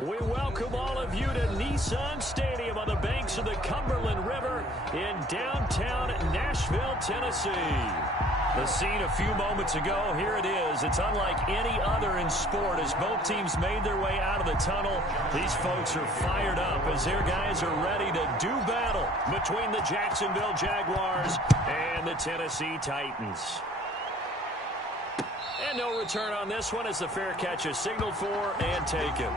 We welcome all of you to Nissan Stadium on the banks of the Cumberland River in downtown Nashville, Tennessee. The scene a few moments ago, here it is. It's unlike any other in sport as both teams made their way out of the tunnel. These folks are fired up as their guys are ready to do battle between the Jacksonville Jaguars and the Tennessee Titans. And no return on this one as the fair catch is signaled for and taken.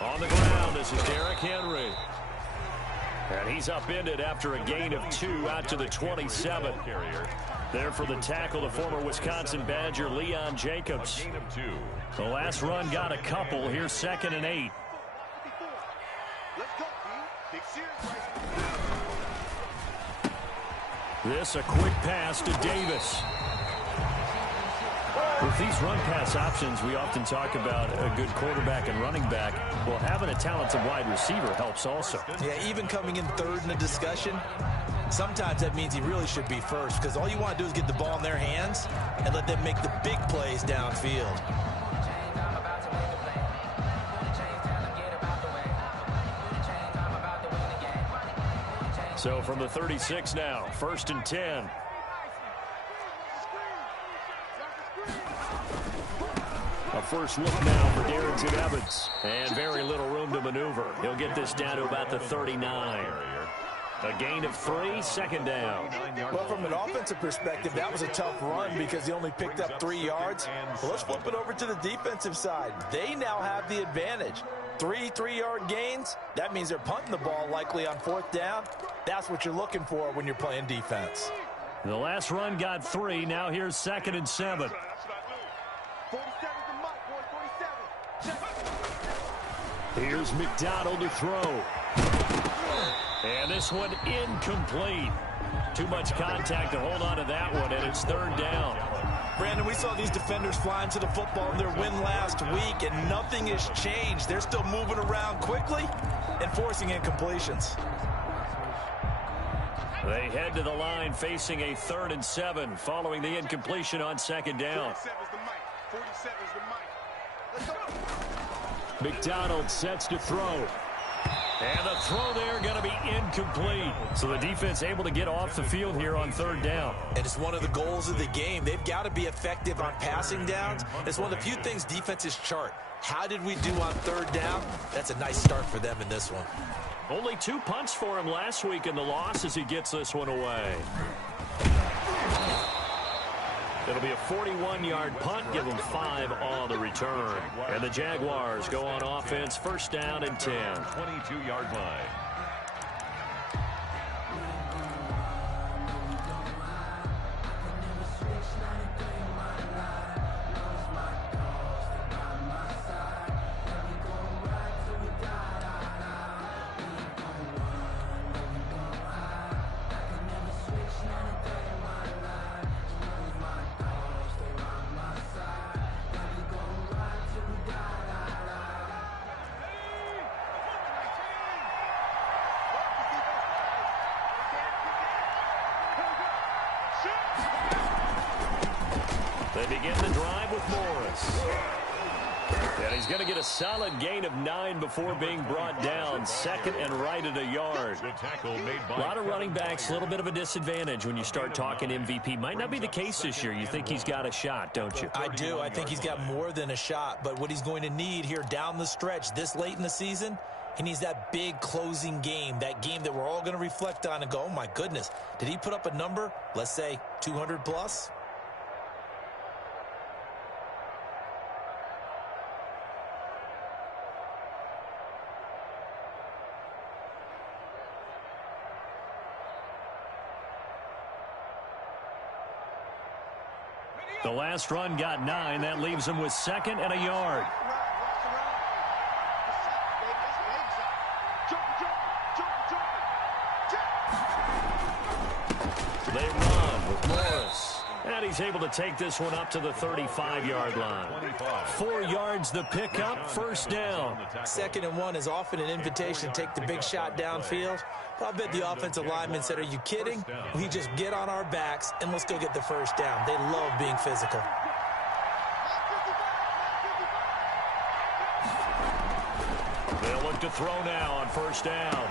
On the ground, this is Derrick Henry. And he's upended after a gain of 2 out to the 27. There for the tackle, the former Wisconsin Badger, Leon Jacobs. The last run got a couple. Here's 2nd and 8. This a quick pass to Davis. With these run-pass options, we often talk about a good quarterback and running back. Well, having a talented wide receiver helps also. Yeah, even coming in third in the discussion, sometimes that means he really should be first because all you want to do is get the ball in their hands and let them make the big plays downfield. So from the 36 now, 1st and 10. A first look now for Darrington Evans. And very little room to maneuver. He'll get this down to about the 39. A gain of 3, 2nd down. Well, from an offensive perspective, that was a tough run because he only picked up 3 yards. Well, let's flip it over to the defensive side. They now have the advantage. 3 3-yard gains. That means they're punting the ball likely on 4th down. That's what you're looking for when you're playing defense. The last run got 3. Now here's 2nd and 7. Here's McDonald to throw. And this one incomplete. Too much contact to hold on to that one, and it's 3rd down. Brandon, we saw these defenders flying to the football in their win last week, and nothing has changed. They're still moving around quickly and forcing incompletions. They head to the line facing a 3rd and 7 following the incompletion on 2nd down. McDonald sets to throw. And the throw there going to be incomplete. So the defense able to get off the field here on 3rd down. And it's one of the goals of the game. They've got to be effective on passing downs. It's one of the few things defenses chart. How did we do on 3rd down? That's a nice start for them in this one. Only 2 punts for him last week in the loss as he gets this one away. It'll be a 41-yard punt, give them 5 on the return. And the Jaguars go on offense, 1st down and 10. 22-yard line. They begin the drive with Morris. And he's going to get a solid gain of 9 before being brought down. 2nd and right at a yard. A lot of running backs, a little bit of a disadvantage when you start talking MVP. Might not be the case this year. You think he's got a shot, don't you? I do. I think he's got more than a shot. But what he's going to need here down the stretch this late in the season, he needs that big closing game, that game that we're all going to reflect on and go, oh, my goodness, did he put up a number, let's say 200 plus? The last run got 9. That leaves him with 2nd and a yard. They run with Morris. And he's able to take this one up to the 35-yard line. 4 yards the pickup, 1st down. 2nd and 1 is often an invitation to take the big shot downfield. I bet the offensive lineman said, are you kidding? We just get on our backs and let's go get the 1st down. They love being physical. They'll look to throw now on 1st down.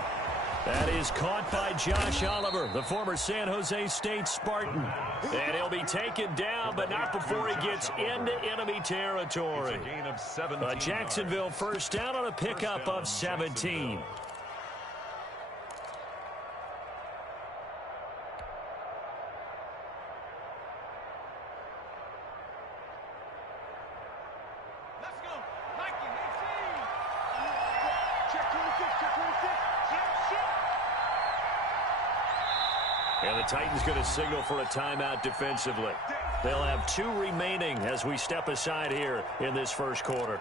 That is caught by Josh Oliver, the former San Jose State Spartan. And he'll be taken down, but not before he gets into enemy territory. A Jacksonville 1st down on a pickup of 17. And the Titans going to signal for a timeout defensively. They'll have 2 remaining as we step aside here in this 1st quarter.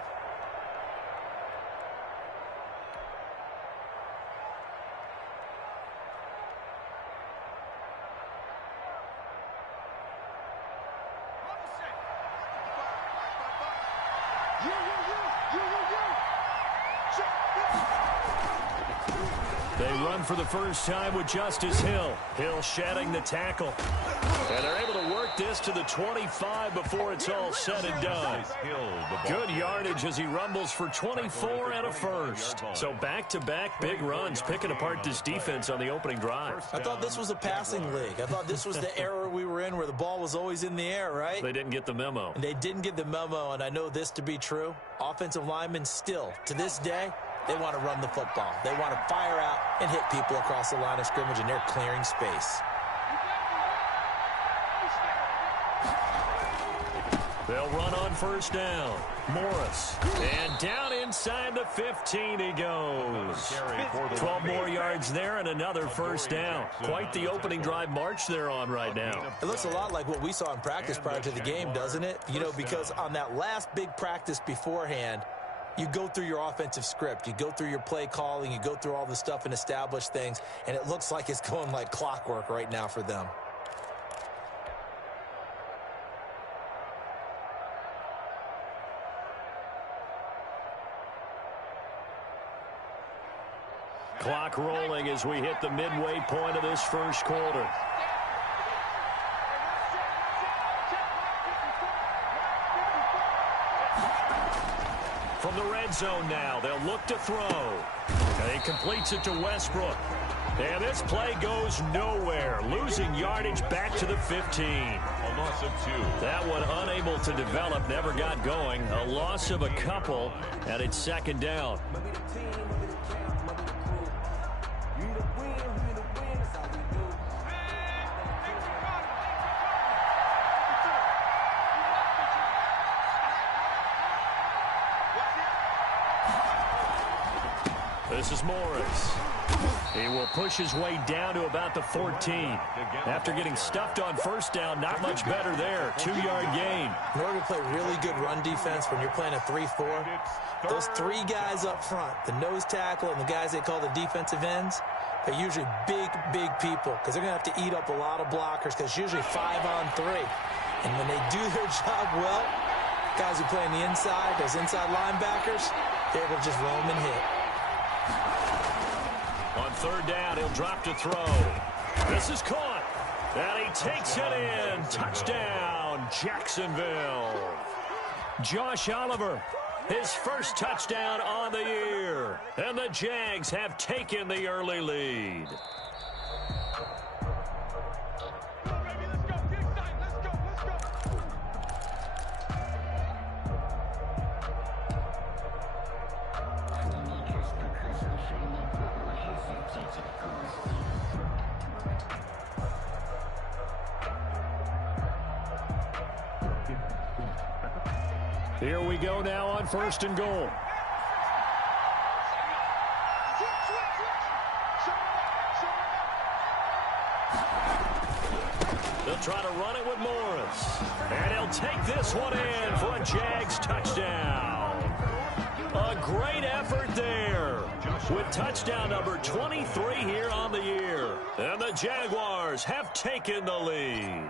They run for the first time with Justice Hill. Hill shedding the tackle. And they're able to work this to the 25 before it's all said and done. Good yardage as he rumbles for 24 and a 1st. So back-to-back big runs picking apart this defense on the opening drive. I thought this was a passing league. I thought this was the era we were in where the ball was always in the air, right? They didn't get the memo. And they didn't get the memo, and I know this to be true. Offensive linemen still, to this day, they want to run the football. They want to fire out and hit people across the line of scrimmage, and they're clearing space. They'll run on 1st down. Morris. And down inside the 15 he goes. 12 more yards there and another 1st down. Quite the opening drive march they're on right now. It looks a lot like what we saw in practice prior to the game, doesn't it? You know, because on that last big practice beforehand, you go through your offensive script. You go through your play calling. You go through all the stuff and establish things. And it looks like it's going like clockwork right now for them. Clock rolling as we hit the midway point of this 1st quarter. From the red zone now, they'll look to throw. And he completes it to Westbrook. And this play goes nowhere, losing yardage back to the 15. A loss of 2. That one unable to develop, never got going. A loss of a couple, and it's 2nd down. This is Morris. He will push his way down to about the 14. After getting stuffed on 1st down, not much better there. 2-yard gain. In order to play really good run defense when you're playing a 3-4, those 3 guys up front, the nose tackle and the guys they call the defensive ends, they're usually big, big people because they're going to have to eat up a lot of blockers because it's usually 5-on-3. And when they do their job well, guys who play on the inside, those inside linebackers, they're able to just roam and hit. On 3rd down, he'll drop to throw. This is caught. And he takes it in. Touchdown, Jacksonville. Josh Oliver, his 1st touchdown on the year. And the Jags have taken the early lead. Here we go now on 1st and goal. They'll try to run it with Morris. And he'll take this one in for a Jags touchdown. A great effort there with touchdown number 23 here on the year. And the Jaguars have taken the lead.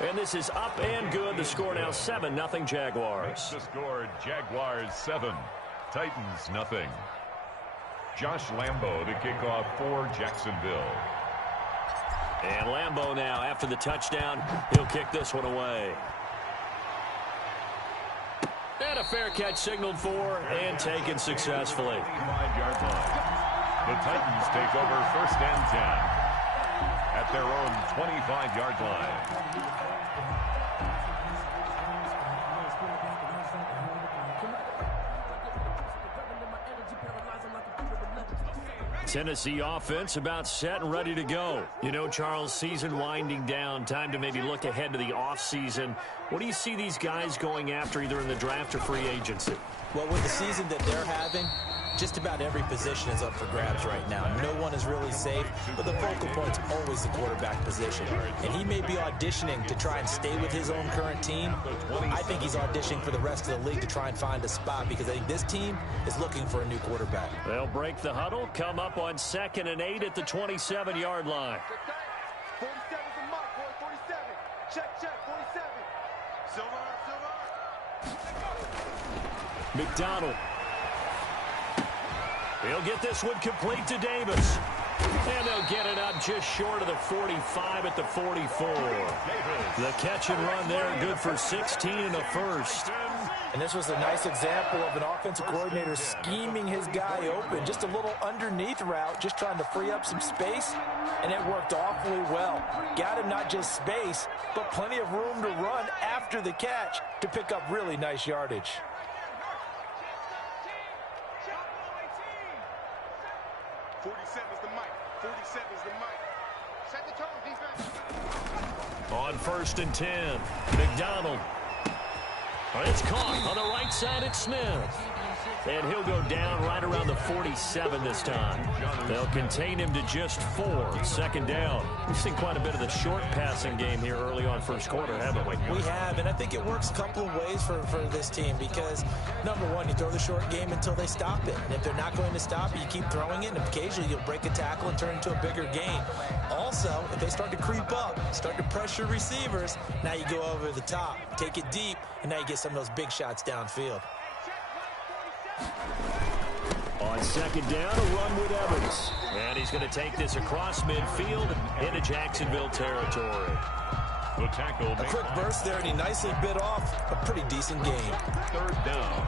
And this is up and good. The score now 7-0 Jaguars. The score, Jaguars 7, Titans nothing. Josh Lambo to kick off for Jacksonville. And Lambo now, after the touchdown, he'll kick this one away. And a fair catch signaled for and taken successfully. 5-yard line. The Titans take over 1st and 10 at their own 25-yard line. Tennessee offense about set and ready to go. You know, Charles, season winding down, time to maybe look ahead to the offseason. What do you see these guys going after either in the draft or free agency? Well, with the season that they're having, just about every position is up for grabs right now. No one is really safe, but the focal point's always the quarterback position. And he may be auditioning to try and stay with his own current team. I think he's auditioning for the rest of the league to try and find a spot because I think this team is looking for a new quarterback. They'll break the huddle, come up on 2nd and 8 at the 27-yard line. 47's the mark, boy, 47. Check, 47. Silver. McDonald. He'll get this one complete to Davis. And they'll get it up just short of the 45 at the 44. The catch and run there, good for 16 and a first. And this was a nice example of an offensive coordinator scheming his guy open. Just a little underneath route, just trying to free up some space, and it worked awfully well. Got him not just space, but plenty of room to run after the catch to pick up really nice yardage. 47 is the mic. 47 is the mic. Set the tone, defense. On 1st and 10, McDonald. It's caught on the right side. It's Smith. And he'll go down right around the 47 this time. They'll contain him to just 4. 2nd down. We've seen quite a bit of the short passing game here early on first quarter, haven't we? We have, and I think it works a couple of ways for this team because, number one, you throw the short game until they stop it. And if they're not going to stop it, you keep throwing it, and occasionally you'll break a tackle and turn it into a bigger gain. Also, if they start to creep up, start to pressure receivers, now you go over the top, take it deep, and now you get some of those big shots downfield. On 2nd down, a run with Evans. And he's going to take this across midfield into Jacksonville territory. The tackle. A quick burst there, and he nicely bit off a pretty decent gain. 3rd down.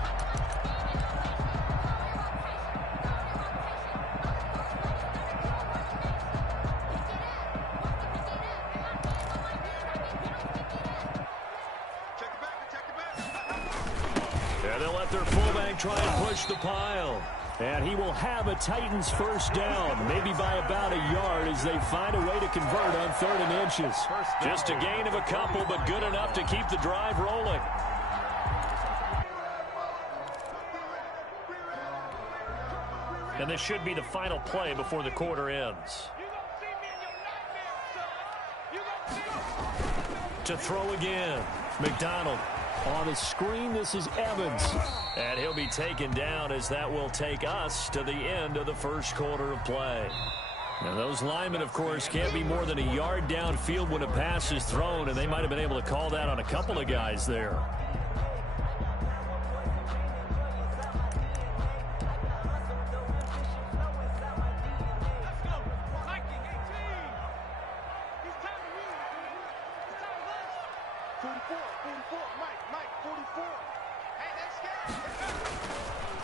And they'll let their fullback try and push the pile. And he will have a Titans 1st down, maybe by about a yard as they find a way to convert on 3rd and inches. Just a gain of a couple, but good enough to keep the drive rolling. And this should be the final play before the quarter ends. To throw again, McDonald. On the screen, this is Evans. And he'll be taken down as that will take us to the end of the first quarter of play. Now, those linemen, of course, can't be more than a yard downfield when a pass is thrown, and they might have been able to call that on a couple of guys there.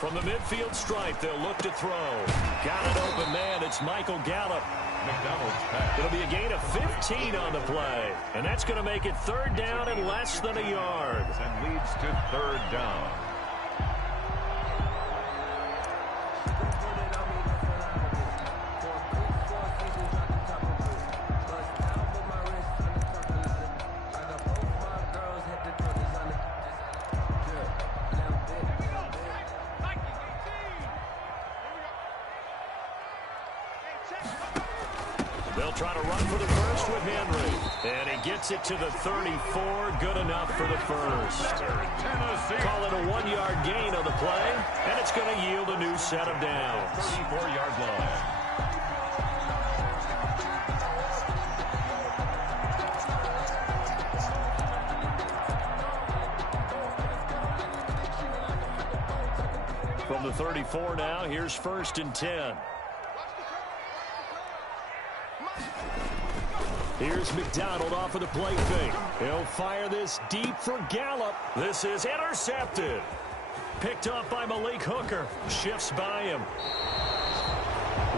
From the midfield stripe, they'll look to throw. Got an open man. It's Michael Gallup. McDonald's pass. It'll be a gain of 15 on the play. And that's going to make it 3rd down and less than a yard. And leads to 3rd down. They'll try to run for the first with Henry. And he gets it to the 34. Good enough for the first. Call it a 1-yard gain on the play, and it's going to yield a new set of downs. 34-yard line. From the 34 now, here's 1st and 10. Here's McDonald off of the play fake. He'll fire this deep for Gallup. This is intercepted. Picked off by Malik Hooker. Shifts by him.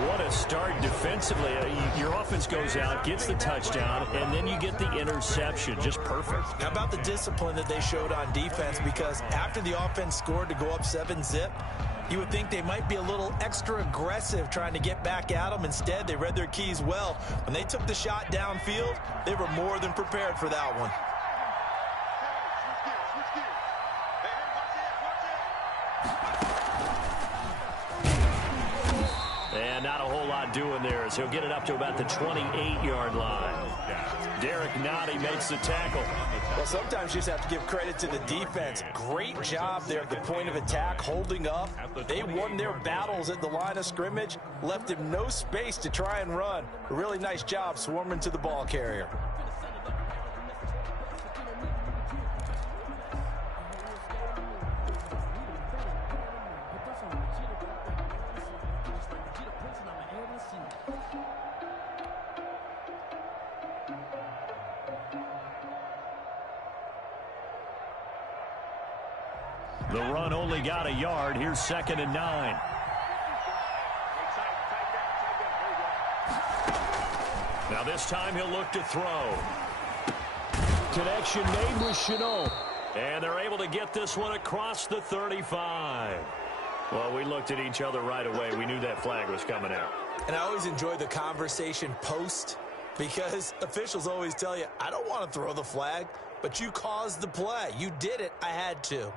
What a start defensively. Your offense goes out, gets the touchdown, and then you get the interception. Just perfect. How about the discipline that they showed on defense? Because after the offense scored to go up 7-zip, you would think they might be a little extra aggressive trying to get back at them. Instead, they read their keys well. When they took the shot downfield, they were more than prepared for that one. And not a whole lot doing there as he'll get it up to about the 28-yard line. Derek Nottie makes the tackle. Well, sometimes you just have to give credit to the defense. Great job there at the point of attack, holding up. They won their battles at the line of scrimmage, left him no space to try and run. A really nice job swarming to the ball carrier. The run only got a yard. Here's 2nd and 9. Now this time he'll look to throw. Connection made with Chenault. And they're able to get this one across the 35. Well, we looked at each other right away. We knew that flag was coming out. And I always enjoy the conversation post, because officials always tell you, I don't want to throw the flag, but you caused the play. You did it. I had to.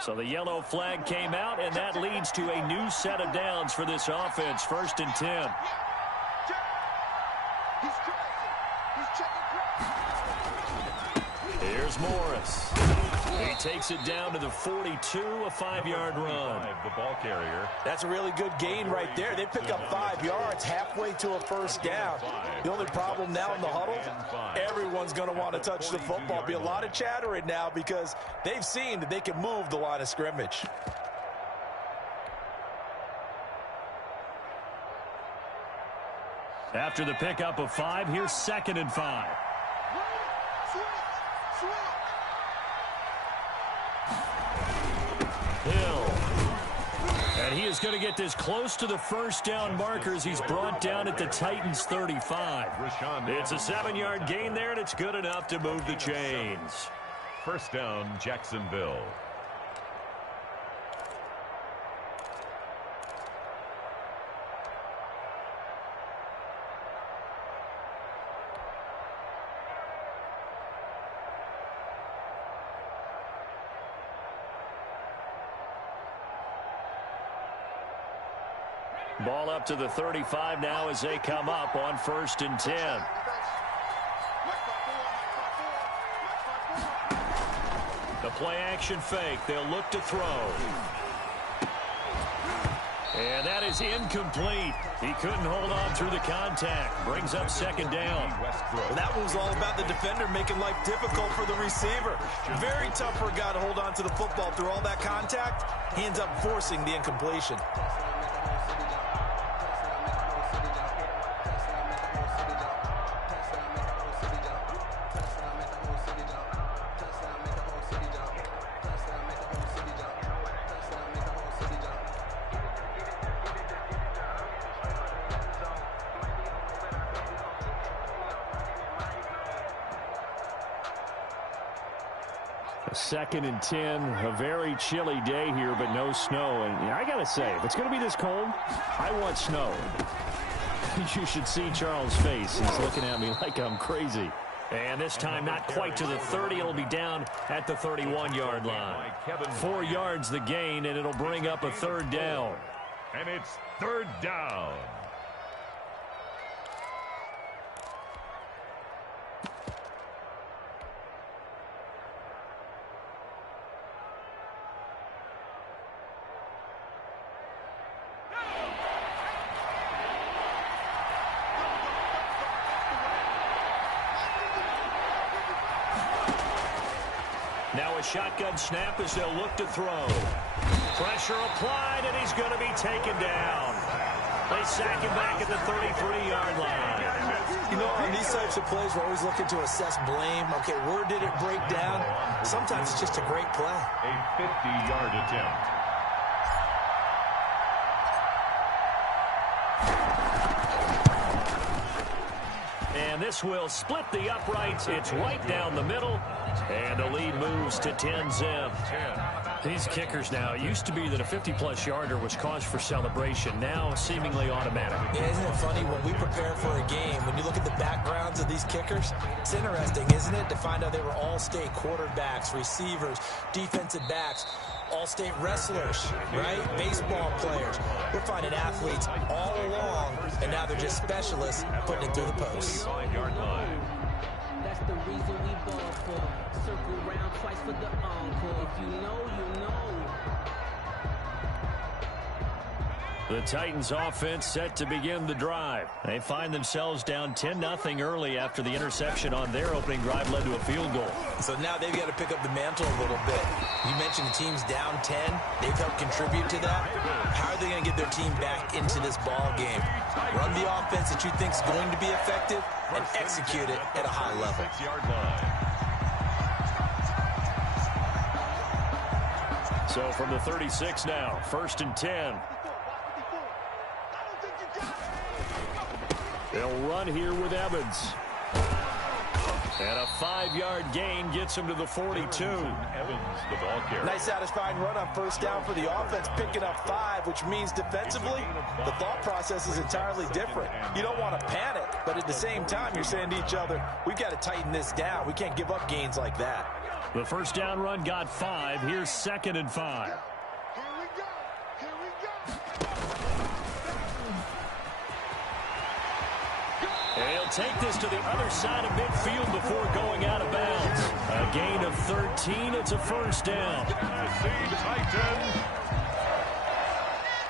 So the yellow flag came out, and that leads to a new set of downs for this offense. 1st and 10. Here's Morris. He takes it down to the 42, a 5-yard run. The ball carrier. That's a really good gain right there. They pick up 5 yards halfway to a first down. The only problem now in the huddle, everyone's going to want to touch the football. Be a lot of chattering now because they've seen that they can move the line of scrimmage. After the pickup of 5, here's 2nd and 5. Hill. And he is going to get this close to the first down markers. He's brought down at the Titans' 35. It's a 7-yard gain there, and it's good enough to move the chains. 1st down, Jacksonville. Ball up to the 35 now as they come up on 1st and 10. The play action fake. They'll look to throw. And that is incomplete. He couldn't hold on through the contact. Brings up 2nd down. Well, that was all about the defender making life difficult for the receiver. Very tough for a guy to hold on to the football through all that contact. He ends up forcing the incompletion. Second and 10, a very chilly day here, but no snow. And I got to say, if it's going to be this cold, I want snow. You should see Charles' face. He's looking at me like I'm crazy. And this time not quite to the 30. It'll be down at the 31-yard line. 4 yards the gain, and it'll bring up a third down. And it's third down. Now a shotgun snap as they'll look to throw. Pressure applied, and he's going to be taken down. They sack him back at the 33-yard line. You know, on these types of plays, we're always looking to assess blame. Okay, where did it break down? Sometimes it's just a great play. A 50-yard attempt. And this will split the uprights. It's right down the middle. And the lead moves to 10-zip. These kickers now, it used to be that a 50-plus yarder was cause for celebration. Now seemingly automatic. Yeah, isn't it funny when we prepare for a game, when you look at the backgrounds of these kickers, it's interesting, isn't it, to find out they were all-state quarterbacks, receivers, defensive backs, all-state wrestlers, right? Baseball players. We're finding athletes all along, and now they're just specialists putting it through the posts. That's the reason we ball for. Circle round twice for the encore. If you know, you know. The Titans offense set to begin the drive. They find themselves down 10-0 early after the interception on their opening drive led to a field goal. So now they've got to pick up the mantle a little bit. You mentioned the team's down 10. They've helped contribute to that. How are they going to get their team back into this ball game? Run the offense that you think is going to be effective and execute it at a high level. 6-yard line. So from the 36 now, 1st and 10. They'll run here with Evans. And a 5-yard gain gets him to the 42. Evans, the ball carrier. Nice satisfying run on first down for the offense, picking up 5, which means defensively, the thought process is entirely different. You don't want to panic, but at the same time, you're saying to each other, we've got to tighten this down. We can't give up gains like that. The first down run got 5. Here's 2nd and 5. Here we go. Here we go. And he'll take this to the other side of midfield before going out of bounds. A gain of 13. It's a first down. Tennessee Titans.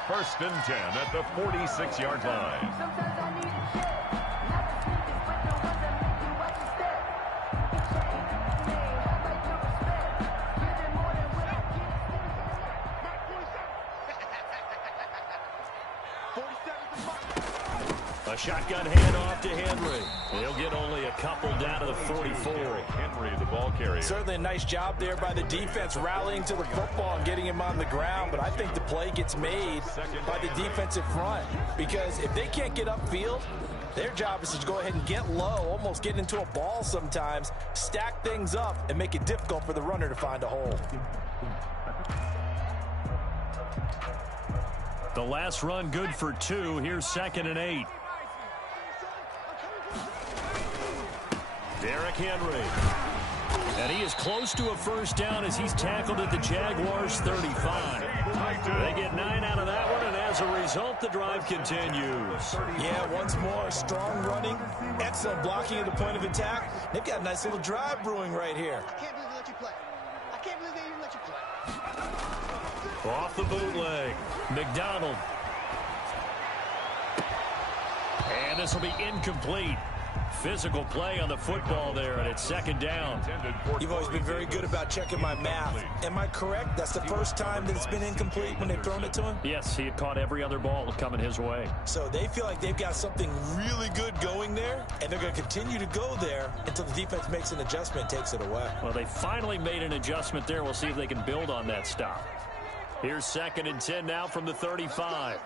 1st and 10 at the 46-yard line. A shotgun handoff to Henry. He'll get only a couple down to the 44. Henry, the ball carrier. Certainly a nice job there by the defense rallying to the football and getting him on the ground, but I think the play gets made by the defensive front because if they can't get upfield, their job is to go ahead and get low, almost get into a ball sometimes, stack things up, and make it difficult for the runner to find a hole. The last run good for 2. Here's 2nd and 8. Derrick Henry. And he is close to a first down as he's tackled at the Jaguars 35. They get 9 out of that one, and as a result, the drive continues. Yeah, once more, strong running, excellent blocking at the point of attack. They've got a nice little drive brewing right here. I can't believe they let you play. I can't believe they even let you play. Off the bootleg, McDonald. And this will be incomplete. Physical play on the football there, and it's 2nd down. You've always been very good about checking my math. Am I correct? That's the first time that it's been incomplete when they've thrown it to him? Yes, he had caught every other ball coming his way. So they feel like they've got something really good going there, and they're going to continue to go there until the defense makes an adjustment and takes it away. Well, they finally made an adjustment there. We'll see if they can build on that stop. Here's 2nd and 10 now from the 35.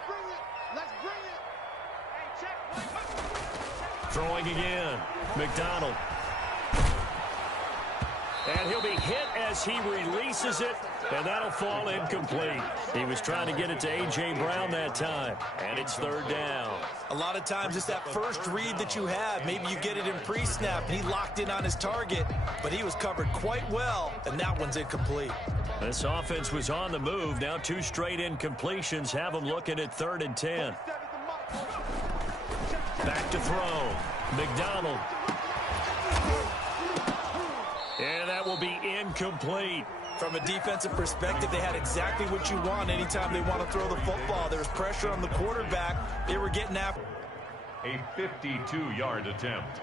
Let's bring it. Hey, check. Throwing again. McDonald. And he'll be hit as he releases it. And that'll fall incomplete. He was trying to get it to A.J. Brown that time. And it's third down. A lot of times it's that first read that you have. Maybe you get it in pre-snap, and he locked in on his target, but he was covered quite well, and that one's incomplete. This offense was on the move. Now 2 straight incompletions have them looking at 3rd and 10. Back to throw. McDonald. And that will be incomplete. From a defensive perspective, they had exactly what you want anytime they want to throw the football. There was pressure on the quarterback. They were getting after. A 52-yard attempt.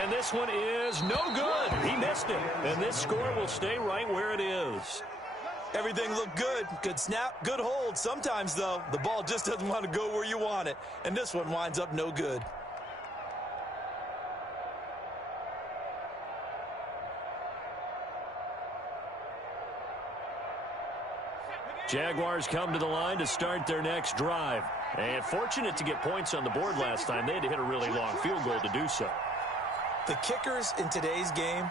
And this one is no good. He missed it. And this score will stay right where it is. Everything looked good. Good snap, good hold. Sometimes, though, the ball just doesn't want to go where you want it. And this one winds up no good. Jaguars come to the line to start their next drive. And fortunate to get points on the board last time. They had to hit a really long field goal to do so. The kickers in today's game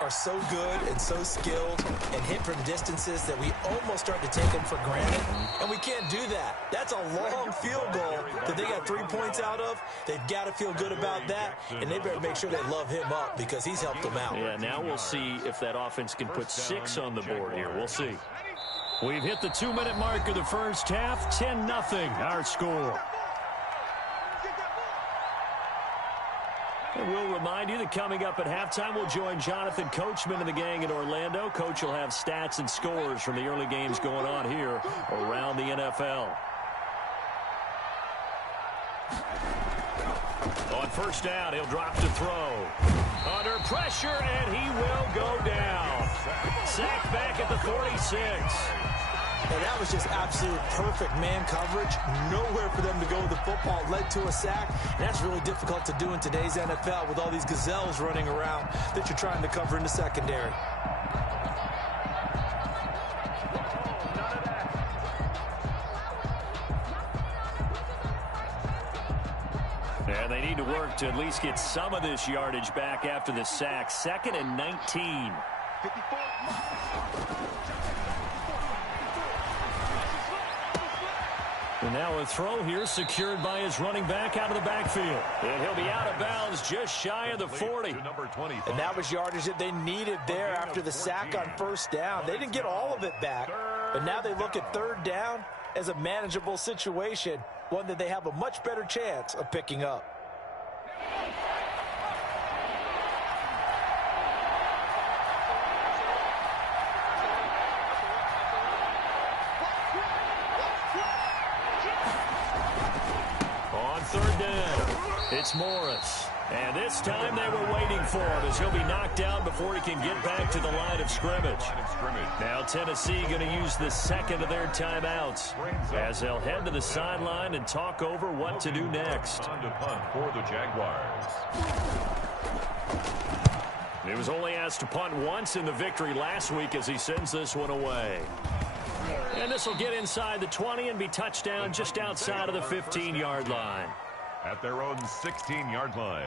are so good and so skilled and hit from distances that we almost start to take them for granted. And we can't do that. That's a long field goal that they got 3 points out of. They've got to feel good about that, and they better make sure they love him up because he's helped them out. Yeah, now we'll see if that offense can put 6 on the board here. We'll see. We've hit the 2-minute mark of the first half. 10-0 our score. And we'll remind you that coming up at halftime, we'll join Jonathan Coachman and the gang in Orlando. Coach will have stats and scores from the early games going on here around the NFL. On first down, he'll drop to throw. Under pressure, and he will go down. Sacked back at the 46. And that was just absolute perfect man coverage. Nowhere for them to go with the football. Led to a sack. And that's really difficult to do in today's NFL with all these gazelles running around that you're trying to cover in the secondary. And they need to work to at least get some of this yardage back after the sack. 2nd and 19. And now a throw here secured by his running back out of the backfield. And he'll be out of bounds just shy of the 40. And that was yardage that they needed there after the sack on first down. They didn't get all of it back, but now they look at 3rd down as a manageable situation, one that they have a much better chance of picking up. It's Morris. And this time they were waiting for him as he'll be knocked down before he can get back to the line of scrimmage. Now Tennessee going to use the 2nd of their timeouts as they'll head to the sideline and talk over what to do next. On to punt for the Jaguars. He was only asked to punt once in the victory last week as he sends this one away. And this will get inside the 20 and be touched down just outside of the 15-yard line. At their own 16-yard line.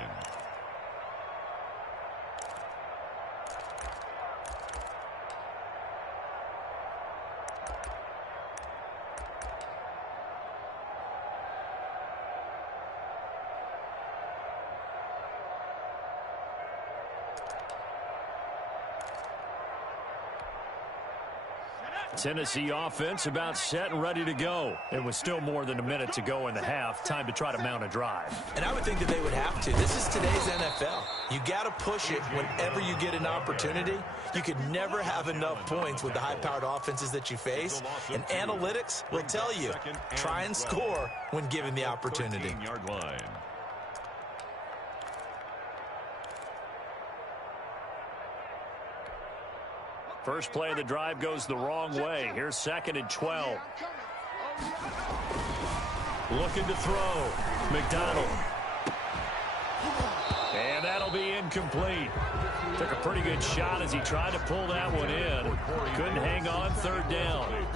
Tennessee offense about set and ready to go. It was still more than a minute to go in the half. Time to try to mount a drive. And I would think that they would have to. This is today's NFL. You got to push it whenever you get an opportunity. You could never have enough points with the high-powered offenses that you face. And analytics will tell you, try and score when given the opportunity. 13-yard line. First play of the drive goes the wrong way. Here's 2nd and 12. Looking to throw. McDonald. And that'll be incomplete. Took a pretty good shot as he tried to pull that one in. Couldn't hang on. 3rd down.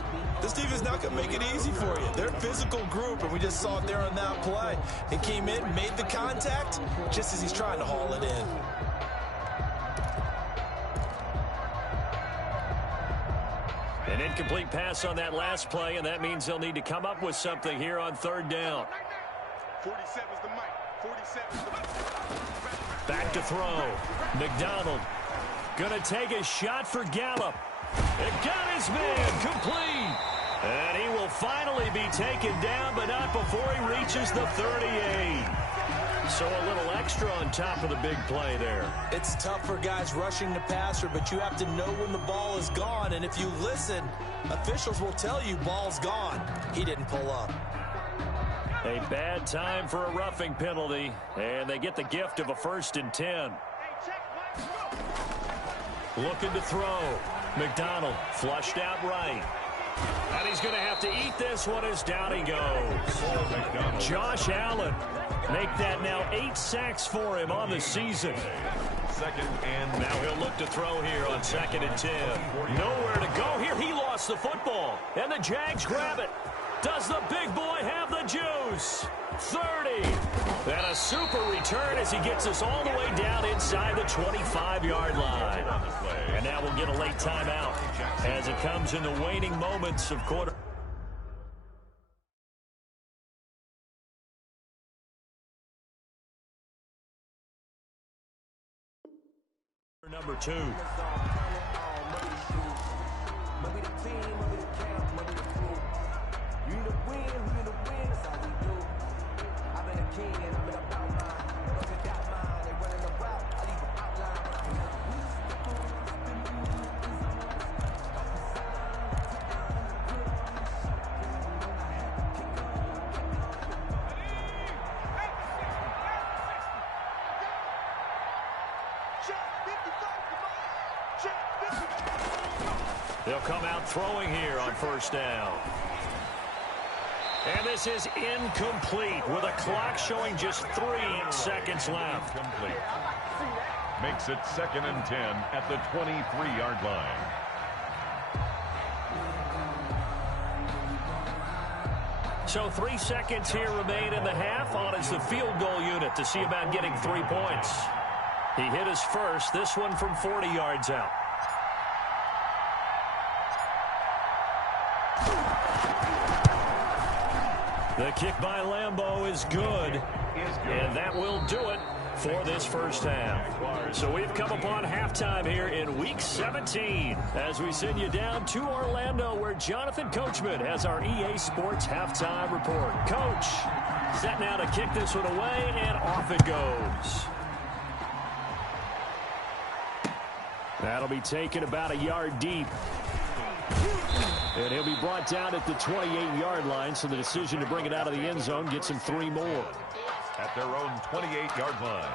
This defense is not going to make it easy for you. They're a physical group, and we just saw it there on that play. He came in, made the contact, just as he's trying to haul it in. An incomplete pass on that last play, and that means they'll need to come up with something here on third down. 47's the mic. 47's the mic. Back to throw. McDonald going to take a shot for Gallup. It got his man complete. And he will finally be taken down, but not before he reaches the 38. So a little extra on top of the big play there. It's tough for guys rushing the passer, but you have to know when the ball is gone. And if you listen, officials will tell you ball's gone. He didn't pull up. A bad time for a roughing penalty, and they get the gift of a 1st and 10. Looking to throw. McDonald flushed out right. And he's going to have to eat this one as down he goes. Josh Allen. Make that now 8 sacks for him on the season. Second and now he'll look to throw here on 2nd and 10. Nowhere to go here. He lost the football. And the Jags grab it. Does the big boy have the juice? 30. And a super return as he gets us all the way down inside the 25-yard line. And now we'll get a late timeout as it comes in the waning moments of quarter. Number 2. They'll come out throwing here on 1st down. And this is incomplete with a clock showing just 3 seconds left. Complete. Makes it 2nd and 10 at the 23-yard line. So 3 seconds here remain in the half. On is the field goal unit to see about getting 3 points. He hit his first, this one from 40 yards out. The kick by Lambeau is good, and that will do it for this first half. So we've come upon halftime here in Week 17 as we send you down to Orlando where Jonathan Coachman has our EA Sports halftime report. Coach, set now to kick this one away, and off it goes. That'll be taken about a yard deep. And he'll be brought down at the 28-yard line, so the decision to bring it out of the end zone gets him 3 more. At their own 28-yard line.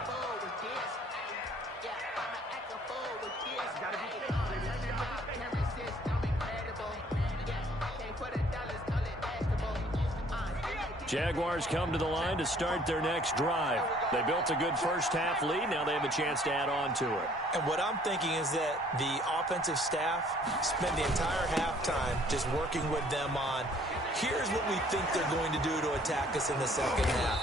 Jaguars come to the line to start their next drive. They built a good first half lead. Now they have a chance to add on to it. And what I'm thinking is that the offensive staff spend the entire halftime just working with them on, here's what we think they're going to do to attack us in the second half.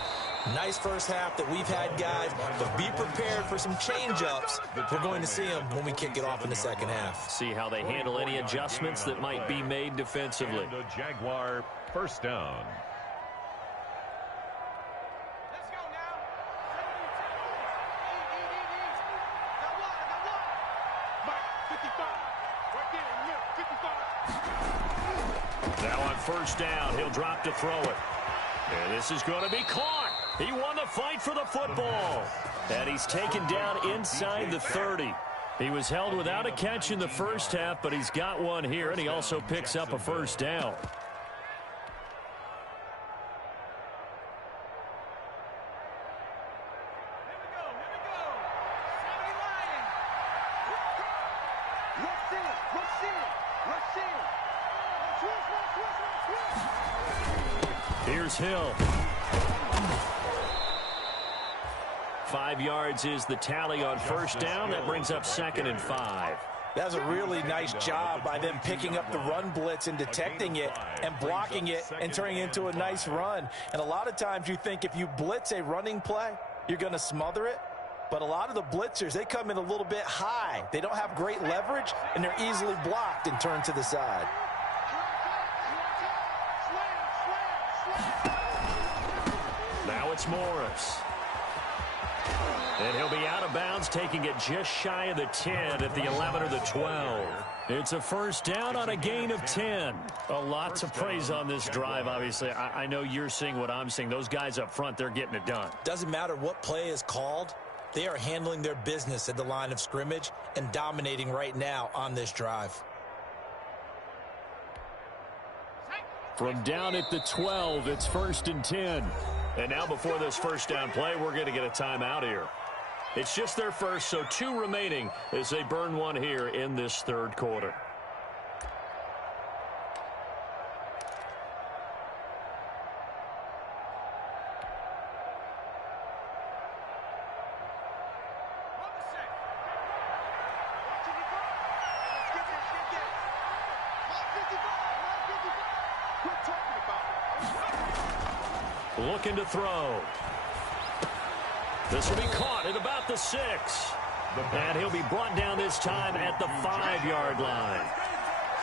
Nice first half that we've had, guys, but be prepared for some change-ups. We're going to see them when we kick it off in the second half. See how they handle any adjustments that might be made defensively. And a Jaguar first down. Now on first down, he'll drop to throw it. And this is going to be caught. He won the fight for the football. And he's taken down inside the 30. He was held without a catch in the first half, but he's got one here, and he also picks up a first down. Here's Hill. 5 yards is the tally on first down. That brings up 2nd and 5. That was a really nice job by them picking up the run blitz and detecting it and blocking it and turning it into a nice run. And a lot of times you think if you blitz a running play, you're going to smother it. But a lot of the blitzers, they come in a little bit high. They don't have great leverage, and they're easily blocked and turned to the side. Now it's Morris. And he'll be out of bounds, taking it just shy of the 10 at the 11 or the 12. It's a first down on a gain of 10. A lot to praise on this drive, obviously. I know you're seeing what I'm seeing. Those guys up front, they're getting it done. Doesn't matter what play is called. They are handling their business at the line of scrimmage and dominating right now on this drive. From down at the 12, it's 1st and 10. And now before this first down play, we're going to get a timeout here. It's just their first, so 2 remaining as they burn one here in this third quarter. Looking to throw. This will be caught at about the 6. And he'll be brought down this time at the 5-yard line.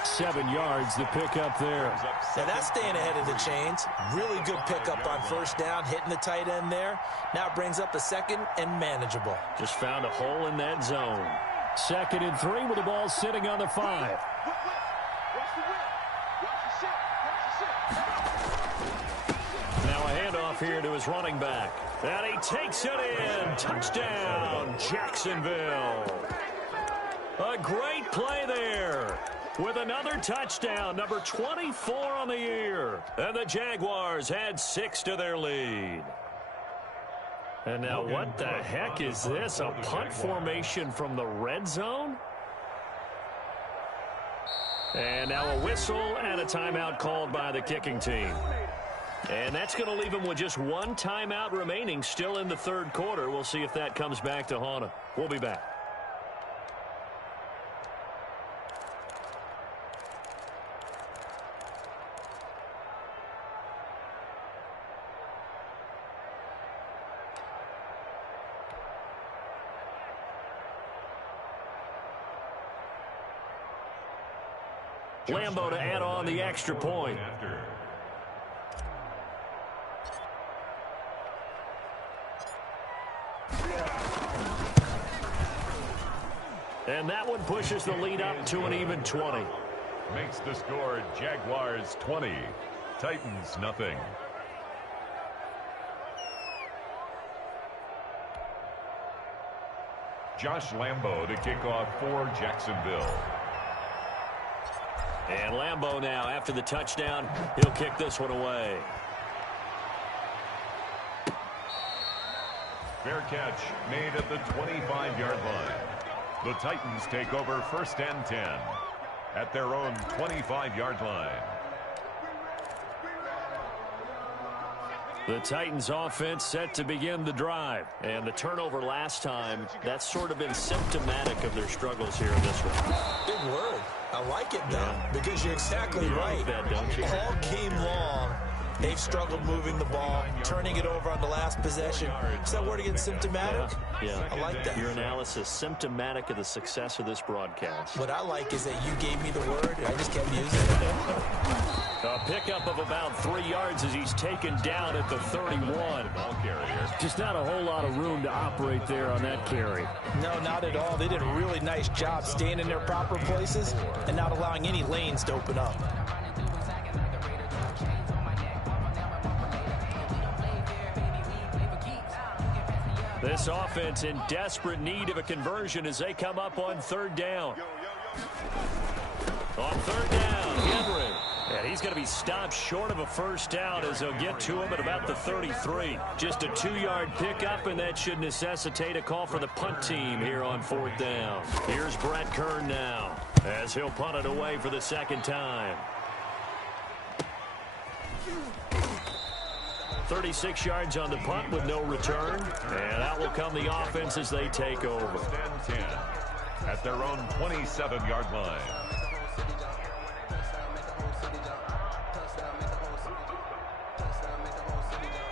7 yards the pickup there. Now that's staying ahead of the chains. Really good pickup on first down, hitting the tight end there. Now it brings up a 2nd and manageable. Just found a hole in that zone. 2nd and 3 with the ball sitting on the 5. Now a handoff here to his running back. And he takes it in. Touchdown, Jacksonville. A great play there. With another touchdown, number 24 on the year. And the Jaguars add 6 to their lead. And now what the heck is this? A punt formation from the red zone? And now a whistle and a timeout called by the kicking team. And that's going to leave him with just 1 timeout remaining still in the third quarter. We'll see if that comes back to haunt him. We'll be back. Lambo to add on the extra point. And that one pushes the lead up to an even 20. Makes the score Jaguars 20, Titans nothing. Josh Lambo to kick off for Jacksonville. And Lambo now, after the touchdown, he'll kick this one away. Fair catch made at the 25-yard line. The Titans take over 1st and 10 at their own 25-yard line. The Titans offense set to begin the drive. And the turnover last time, that's sort of been symptomatic of their struggles here in this one. Big word. I like it, though, because you're exactly right. Like that, don't you? All game long, they've struggled moving the ball, turning it over on the last possession. Is that word again, symptomatic? Yeah. I like that. Your analysis, symptomatic of the success of this broadcast. What I like is that you gave me the word, and I just kept using it. A pickup of about 3 yards as he's taken down at the 31. Ball carrier. Just not a whole lot of room to operate there on that carry. No, not at all. They did a really nice job staying in their proper places and not allowing any lanes to open up. This offense in desperate need of a conversion as they come up on 3rd down. On 3rd down, Henry. And he's going to be stopped short of a first down as they'll get to him at about the 33. Just a 2-yard pickup, and that should necessitate a call for the punt team here on 4th down. Here's Brett Kern now as he'll punt it away for the 2nd time. 36 yards on the punt with no return. And out will come the offense as they take over. 1st and 10 at their own 27-yard line.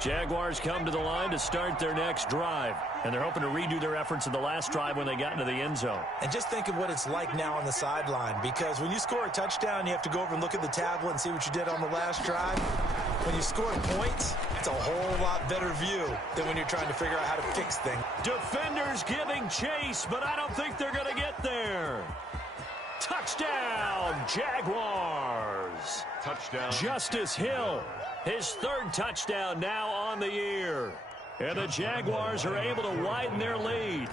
Jaguars come to the line to start their next drive. And they're hoping to redo their efforts in the last drive when they got into the end zone. And just think of what it's like now on the sideline, because when you score a touchdown, you have to go over and look at the tablet and see what you did on the last drive. When you score points, it's a whole lot better view than when you're trying to figure out how to fix things. Defenders giving chase, but I don't think they're going to get there. Touchdown, Jaguars. Touchdown. Justice Hill, his third touchdown now on the year. And the Jaguars are able to widen their lead.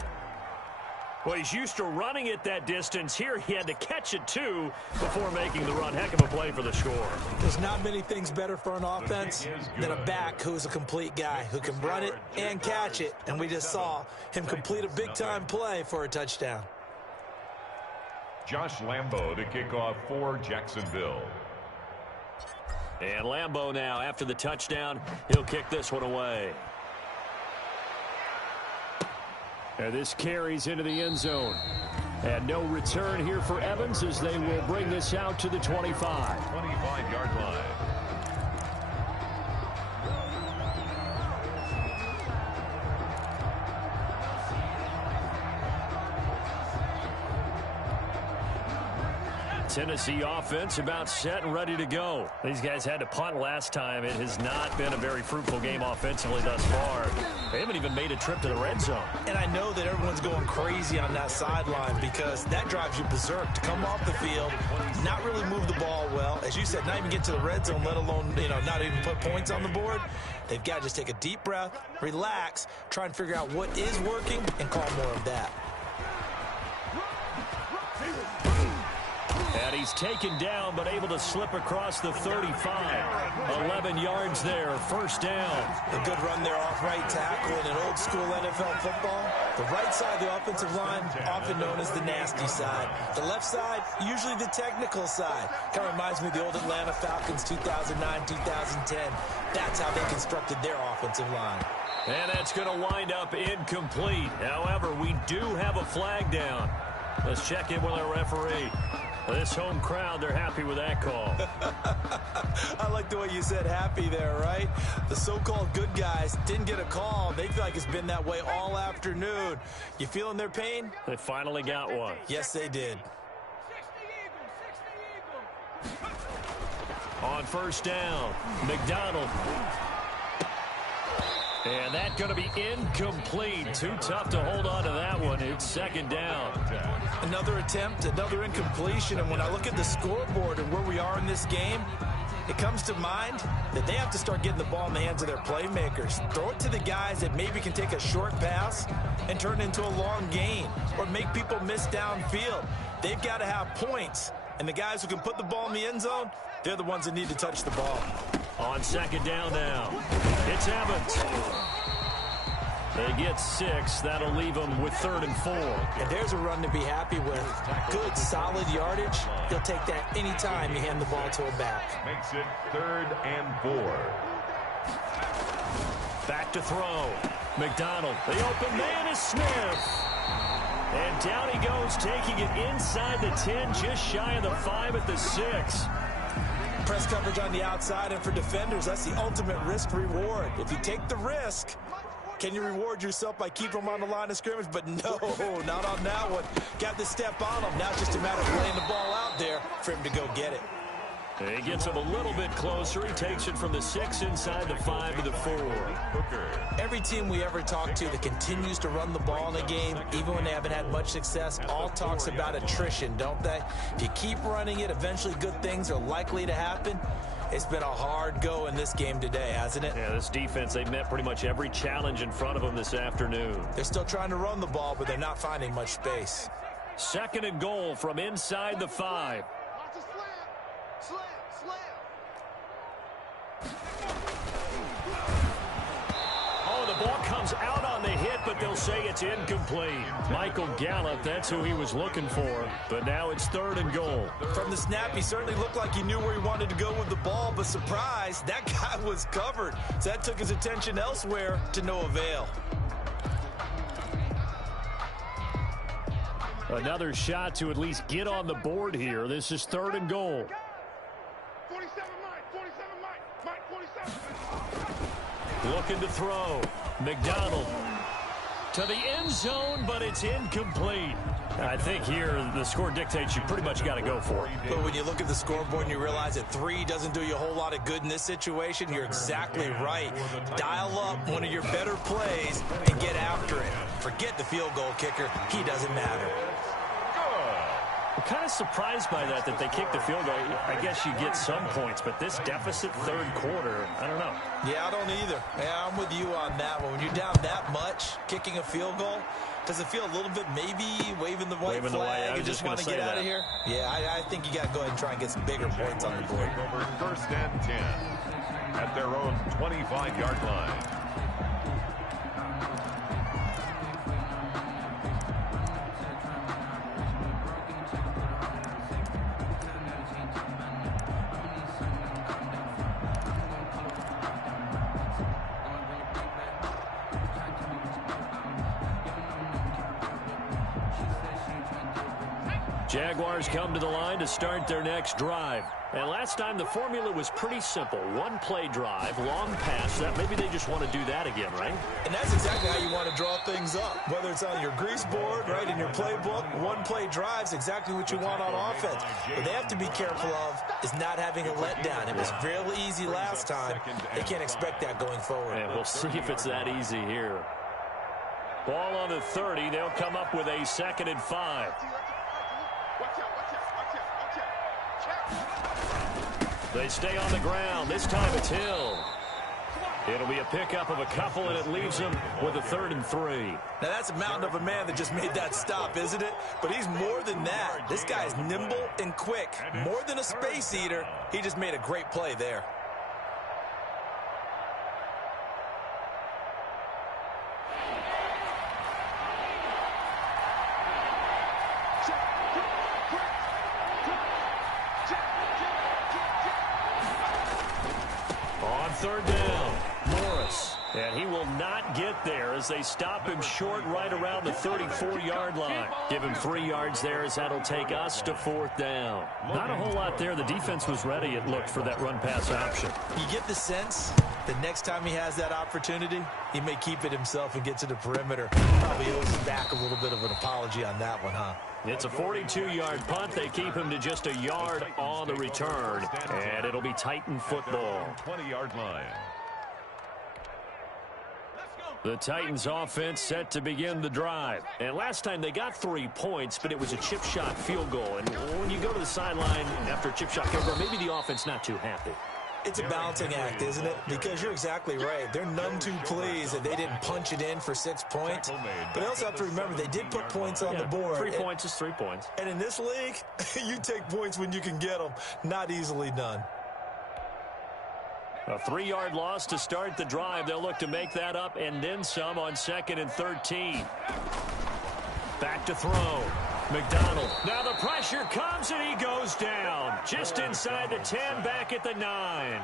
Well, he's used to running it that distance. Here he had to catch it, too, before making the run. Heck of a play for the score. There's not many things better for an offense than a back who's a complete guy who can run it and catch it. And we just saw him complete a big-time play for a touchdown. Josh Lambo to kick off for Jacksonville. And Lambo now, after the touchdown, he'll kick this one away. And this carries into the end zone. And no return here for Evans as they will bring this out to the 25. 25-yard line. Tennessee offense about set and ready to go. These guys had to punt last time. It has not been a very fruitful game offensively thus far. They haven't even made a trip to the red zone. And I know that everyone's going crazy on that sideline because that drives you berserk to come off the field, not really move the ball well. As you said, not even get to the red zone, let alone, not even put points on the board. They've got to just take a deep breath, relax, try and figure out what is working, and call more of that. And he's taken down, but able to slip across the 35. 11 yards there, first down. A good run there off right tackle in an old-school NFL football. The right side of the offensive line, often known as the nasty side. The left side, usually the technical side. Kind of reminds me of the old Atlanta Falcons 2009, 2010. That's how they constructed their offensive line. And that's going to wind up incomplete. However, we do have a flag down. Let's check in with our referee. This home crowd, they're happy with that call. I like the way you said happy there, right? The so-called good guys didn't get a call. They feel like it's been that way all afternoon. You feeling their pain? They finally got one. Yes, they did. On first down, McDonald. And that's going to be incomplete. Too tough to hold on to that one. It's second down. Another attempt, another incompletion. And when I look at the scoreboard and where we are in this game, it comes to mind that they have to start getting the ball in the hands of their playmakers. Throw it to the guys that maybe can take a short pass and turn it into a long gain or make people miss downfield. They've got to have points. And the guys who can put the ball in the end zone, they're the ones that need to touch the ball. On second down now, it's Evans. They get 6. That'll leave them with 3rd and 4. And there's a run to be happy with. Good, solid yardage. He'll take that any time you hand the ball to a back. Makes it 3rd and 4. Back to throw. McDonald. The open man is Smith. And down he goes, taking it inside the 10, just shy of the 5 at the 6. Press coverage on the outside, and for defenders, that's the ultimate risk-reward. If you take the risk, can you reward yourself by keeping them on the line of scrimmage? But no, not on that one. Got to step on them. Now it's just a matter of laying the ball out there for him to go get it. He gets him a little bit closer. He takes it from the 6 inside the 5 to the 4. Every team we ever talk to that continues to run the ball in a game, even when they haven't had much success, all talks about attrition, don't they? If you keep running it, eventually good things are likely to happen. It's been a hard go in this game today, hasn't it? Yeah, this defense, they've met pretty much every challenge in front of them this afternoon. They're still trying to run the ball, but they're not finding much space. 2nd and goal from inside the 5. Oh, the ball comes out on the hit, but they'll say it's incomplete. Michael Gallup, that's who he was looking for, but now it's 3rd and goal. From the snap, he certainly looked like he knew where he wanted to go with the ball, but surprise, that guy was covered. So that took his attention elsewhere to no avail. Another shot to at least get on the board here. This is 3rd and goal. 47 Mike, 47 Mike, Mike 47. Looking to throw. McDonald to the end zone, but it's incomplete. I think here the score dictates you pretty much got to go for it. But when you look at the scoreboard and you realize that 3 doesn't do you a whole lot of good in this situation, you're exactly right. Dial up one of your better plays and get after it. Forget the field goal kicker. He doesn't matter. I'm kind of surprised by that they kicked the field goal. I guess you get some points, but this deficit third quarter, I don't know. Yeah, I don't either. Yeah, I'm with you on that one. When you're down that much, kicking a field goal, does it feel a little bit maybe waving the white flag and just want to get out of here? Yeah, I think you got to go ahead and try and get some bigger points on the board. Over first and 10 at their own 25-yard line. Jaguars come to the line to start their next drive. And last time the formula was pretty simple. One play drive, long pass. That maybe they just want to do that again, right? And that's exactly how you want to draw things up. Whether it's on your grease board, right, in your playbook, one play drive's exactly what you want on offense. What they have to be careful of is not having a letdown. It was real easy last time. They can't expect that going forward. And we'll see if it's that easy here. Ball on the 30. They'll come up with a 2nd and 5. They stay on the ground. This time it's Hill. It'll be a pickup of a couple, and it leaves them with a 3rd and 3. Now, that's a mountain of a man that just made that stop, isn't it? But he's more than that. This guy's nimble and quick. More than a space eater. He just made a great play there. Third down, Morris. And he will not get there as they stop him short right around the 34-yard line. Give him 3 yards there as that'll take us to 4th down. Not a whole lot there. The defense was ready, it looked, for that run-pass option. You get the sense that next time he has that opportunity, he may keep it himself and get to the perimeter. Probably owes back a little bit of an apology on that one, huh? It's a 42-yard punt. They keep him to just a yard on the return, and it'll be Titan football. 20-yard line. The Titans offense set to begin the drive. And last time they got 3 points, but it was a chip shot field goal. And when you go to the sideline after a chip shot field goal, maybe the offense not too happy. It's a balancing act, isn't it? Because you're exactly right. They're none too pleased that they didn't punch it in for 6 points. But they also have to remember they did put points on the board. 3 points is 3 points. And in this league, you take points when you can get them. Not easily done. A 3-yard loss to start the drive. They'll look to make that up and then some on 2nd and 13. Back to throw. McDonald. Now the pressure comes and he goes down. Just inside the 10, back at the 9.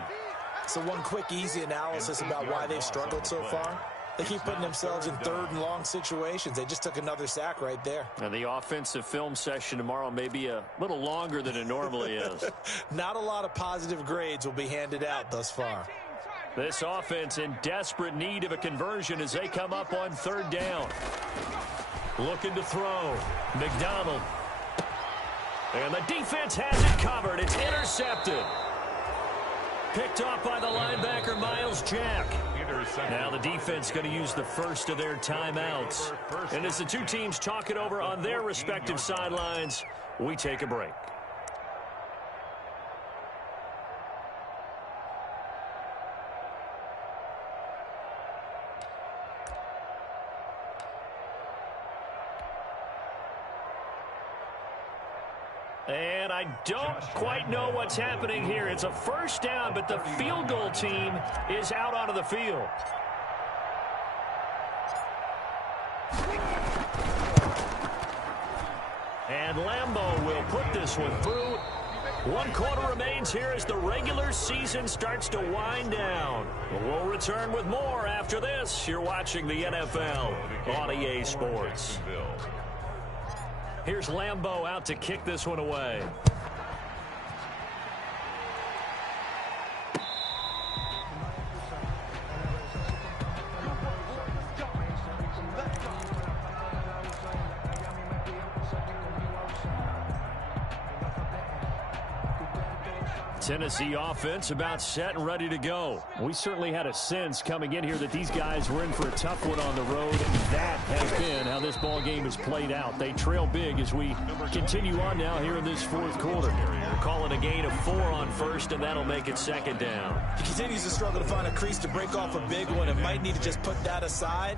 So one quick, easy analysis about why they've struggled so far. They keep putting themselves in 3rd and long situations. They just took another sack right there. And the offensive film session tomorrow may be a little longer than it normally is. Not a lot of positive grades will be handed out thus far. This offense in desperate need of a conversion as they come up on 3rd down. Looking to throw. McDonald. And the defense has it covered. It's intercepted. Picked off by the linebacker, Miles Jack. Now the defense going to use the first of their timeouts. And as the two teams talk it over on their respective sidelines, we take a break. And I don't quite know what's happening here. It's a first down, but the field goal team is out onto the field. And Lambeau will put this one through. 1 quarter remains here as the regular season starts to wind down. We'll return with more after this. You're watching the NFL on EA Sports. Here's Lambeau out to kick this one away. Tennessee offense about set and ready to go. We certainly had a sense coming in here that these guys were in for a tough one on the road. That has been how this ball game has played out. They trail big as we continue on now here in this fourth quarter. We're calling a gain of 4 on first, and that'll make it second down. He continues to struggle to find a crease to break off a big one and might need to just put that aside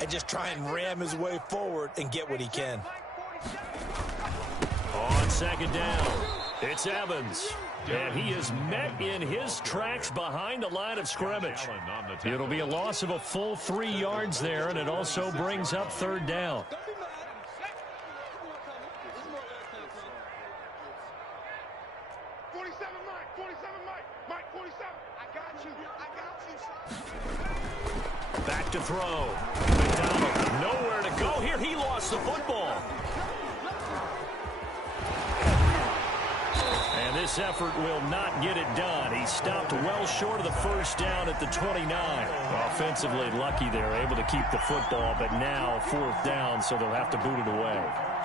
and just try and ram his way forward and get what he can. On second down, it's Evans. And he is met in his tracks behind the line of scrimmage. It'll be a loss of a full 3 yards there, and it also brings up third down. Back to throw. McDonald, nowhere to go here. He lost the football. And this effort will not get it done. He stopped well short of the first down at the 29. Offensively lucky there, able to keep the football, but now fourth down, so they'll have to boot it away.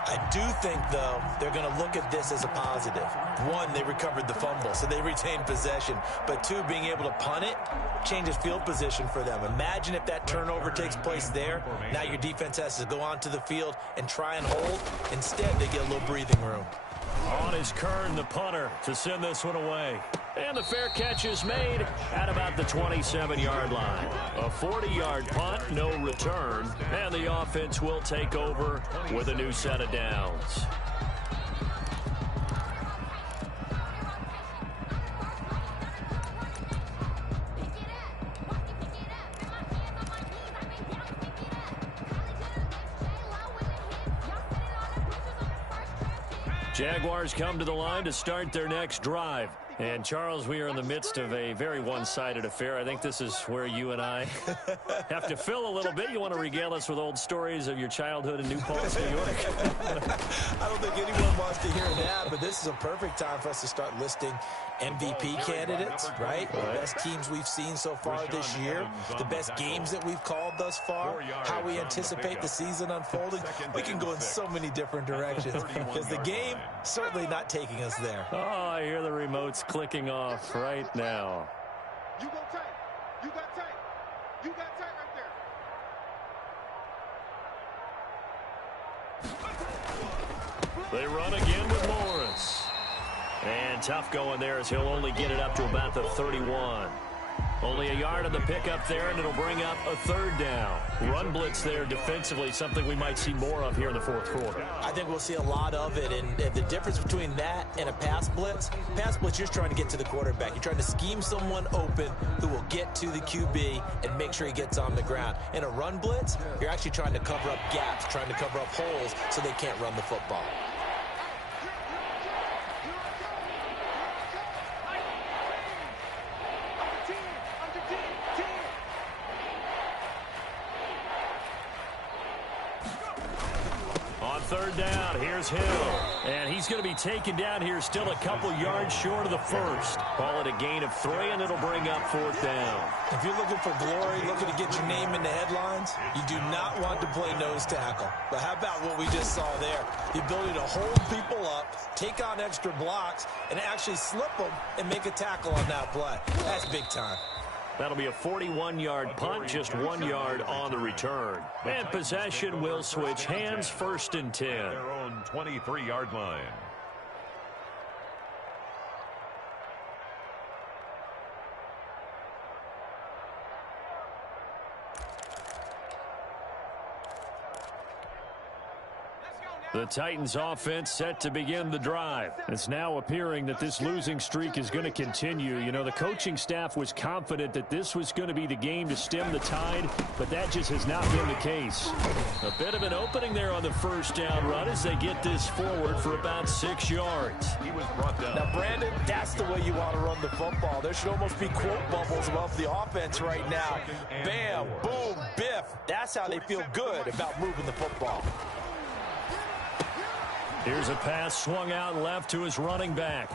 I do think, though, they're going to look at this as a positive. 1, they recovered the fumble, so they retained possession. But 2, being able to punt it changes field position for them. Imagine if that turnover takes place there. Now your defense has to go onto the field and try and hold. Instead, they get a little breathing room. On is Kern, the punter, to send this one away. And the fair catch is made at about the 27-yard line. A 40-yard punt, no return. And the offense will take over with a new set of downs. Jaguars come to the line to start their next drive. And, Charles, we are in the midst of a very one-sided affair. I think this is where you and I have to fill a little bit. You want to regale us with old stories of your childhood in New Paltz, New York? I don't think anyone wants to hear that, but this is a perfect time for us to start listing MVP candidates, right? The best teams we've seen so far this year, the best games that we've called thus far, how we anticipate the season unfolding. We can go in so many different directions because the game certainly not taking us there. Oh, I hear the remotes clicking off right now. You go tight. You got tight. You got tight right there. They run again with Morris. And tough going there as he'll only get it up to about the 31. Only a yard on the pickup there, and it'll bring up a third down. Run blitz there defensively, something we might see more of here in the fourth quarter. I think we'll see a lot of it, and the difference between that and a pass blitz, you're just trying to get to the quarterback. You're trying to scheme someone open who will get to the QB and make sure he gets on the ground. In a run blitz, you're actually trying to cover up gaps, trying to cover up holes so they can't run the football. Third down, here's Hill. And he's going to be taken down here still a couple yards short of the first. Call it a gain of 3, and it'll bring up fourth down. If you're looking for glory, looking to get your name in the headlines, you do not want to play nose tackle. But how about what we just saw there? The ability to hold people up, take on extra blocks, and actually slip them and make a tackle on that play. That's big time. That'll be a 41-yard punt, just 1 yard on the return. And possession will switch hands, first and 10. Their own 23-yard line. The Titans offense set to begin the drive. It's now appearing that this losing streak is going to continue. You know, the coaching staff was confident that this was going to be the game to stem the tide, but that just has not been the case. A bit of an opening there on the first down run as they get this forward for about 6 yards. He was brought down. Now, Brandon, that's the way you want to run the football. There should almost be quote bubbles above the offense right now. Bam, boom, biff. That's how they feel good about moving the football. Here's a pass swung out left to his running back.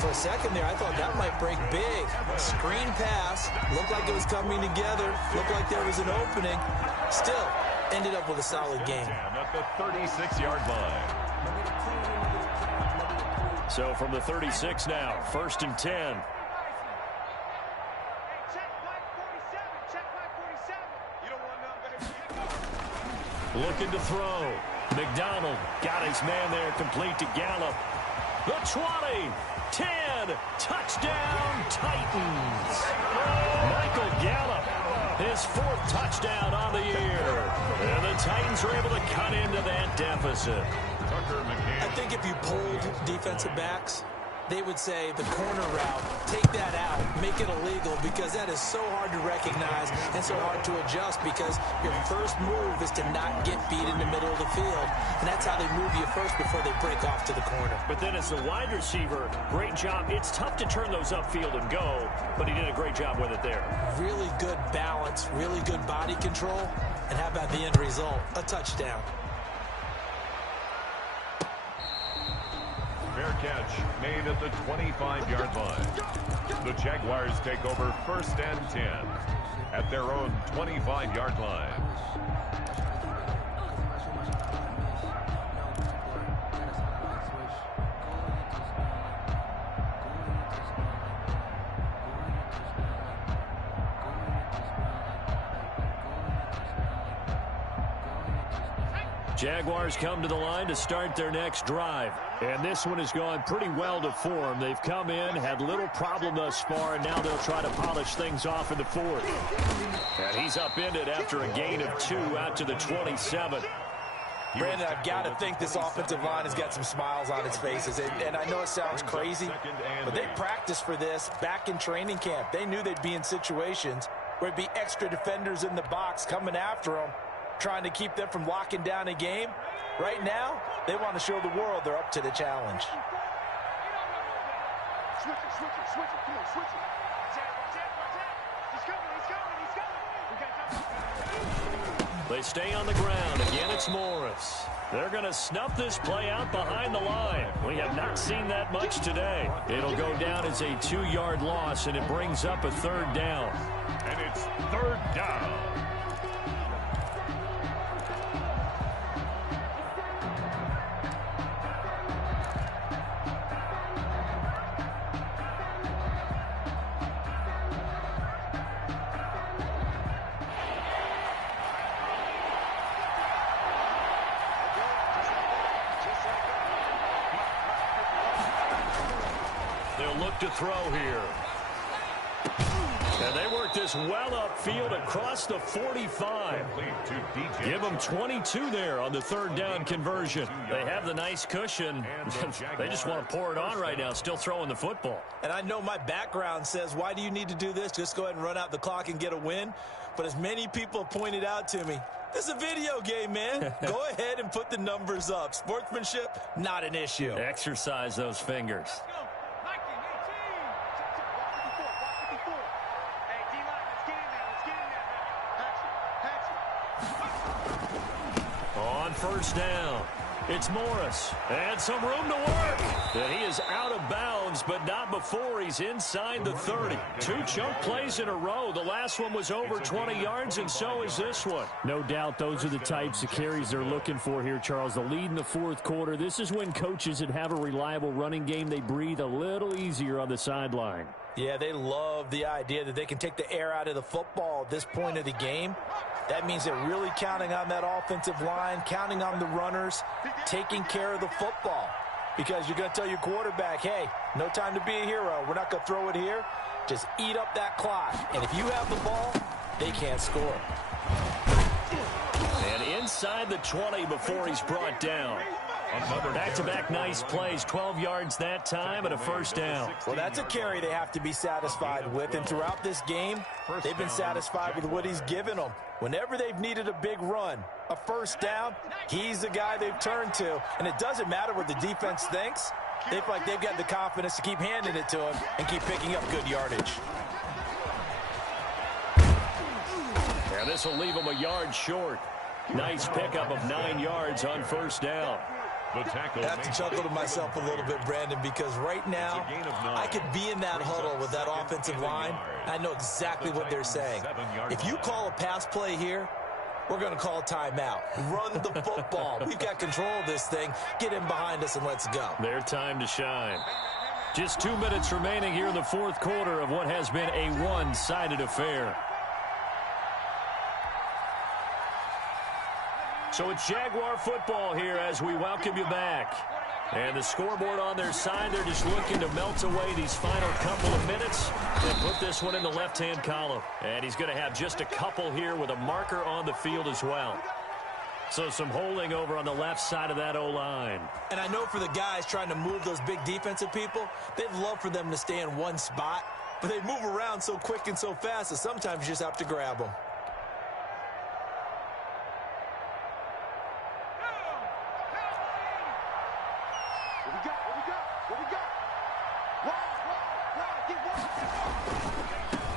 For a second there, I thought that might break big. Screen pass. Looked like it was coming together. Looked like there was an opening. Still, ended up with a solid game. At the 36-yard line. So from the 36 now, 1st and 10. Looking to throw. McDonald got his man there, complete to Gallup. The 20, 10, touchdown Titans. Michael Gallup, his 4th touchdown on the year. And the Titans are able to cut into that deficit. I think if you polled defensive backs, they would say the corner route, take that out, make it illegal, because that is so hard to recognize and so hard to adjust, because your first move is to not get beat in the middle of the field, and that's how they move you first before they break off to the corner. But then as the wide receiver, great job. It's tough to turn those upfield and go, but he did a great job with it there. Really good balance, really good body control, and how about the end result? A touchdown. Fair catch made at the 25-yard line. The Jaguars take over 1st and 10 at their own 25-yard line. Jaguars come to the line to start their next drive. And this one has gone pretty well to form. They've come in, had little problem thus far, and now they'll try to polish things off in the 4th. And he's upended after a gain of 2 out to the 27. Brandon, I've got to think this offensive line has got some smiles on its faces. And I know it sounds crazy, but they practiced for this back in training camp. They knew they'd be in situations where it'd be extra defenders in the box coming after them, trying to keep them from locking down a game. Right now, they want to show the world they're up to the challenge. Switch it. Come on, switch it. He's coming. They stay on the ground. Again, it's Morris. They're going to snuff this play out behind the line. We have not seen that much today. It'll go down as a 2-yard loss, and it brings up a 3rd down. And it's 3rd down. Look to throw here. And they work this well upfield across the 45. Give them 22 there on the 3rd down conversion. They have the nice cushion. They just want to pour it on right now, still throwing the football. And I know my background says, why do you need to do this? Just go ahead and run out the clock and get a win. But as many people have pointed out to me, this is a video game, man. Go ahead and put the numbers up. Sportsmanship, not an issue. Exercise those fingers. On 1st down, it's Morris, and some room to work. And he is out of bounds, but not before he's inside the 30. 2 chunk plays in a row. The last one was over 20 yards, and so is this one. No doubt those are the types of carries they're looking for here, Charles. The lead in the 4th quarter. This is when coaches that have a reliable running game, they breathe a little easier on the sideline. Yeah, they love the idea that they can take the air out of the football at this point of the game. That means they're really counting on that offensive line, counting on the runners, taking care of the football. Because you're going to tell your quarterback, hey, no time to be a hero. We're not going to throw it here. Just eat up that clock. And if you have the ball, they can't score. And inside the 20 before he's brought down. Back-to-back nice plays, 12 yards that time and a 1st down. Well, that's a carry they have to be satisfied with. And throughout this game, they've been satisfied with what he's given them. Whenever they've needed a big run, a 1st down, he's the guy they've turned to. And it doesn't matter what the defense thinks. They feel like they've got the confidence to keep handing it to him and keep picking up good yardage. And this will leave him a yard short. Nice pickup of 9 yards on 1st down. I have to chuckle to myself a little bit, Brandon, because right now I could be in that huddle with that offensive line. I know exactly what they're saying. If you call a pass play here, we're going to call timeout. Run the football. We've got control of this thing. Get in behind us and let's go. Their time to shine. Just 2 minutes remaining here in the fourth quarter of what has been a one-sided affair. So it's Jaguar football here as we welcome you back. And the scoreboard on their side, they're just looking to melt away these final couple of minutes and put this one in the left-hand column. And he's going to have just a couple here with a marker on the field as well. So some holding over on the left side of that O-line. And I know for the guys trying to move those big defensive people, they'd love for them to stay in one spot. But they move around so quick and so fast that sometimes you just have to grab them.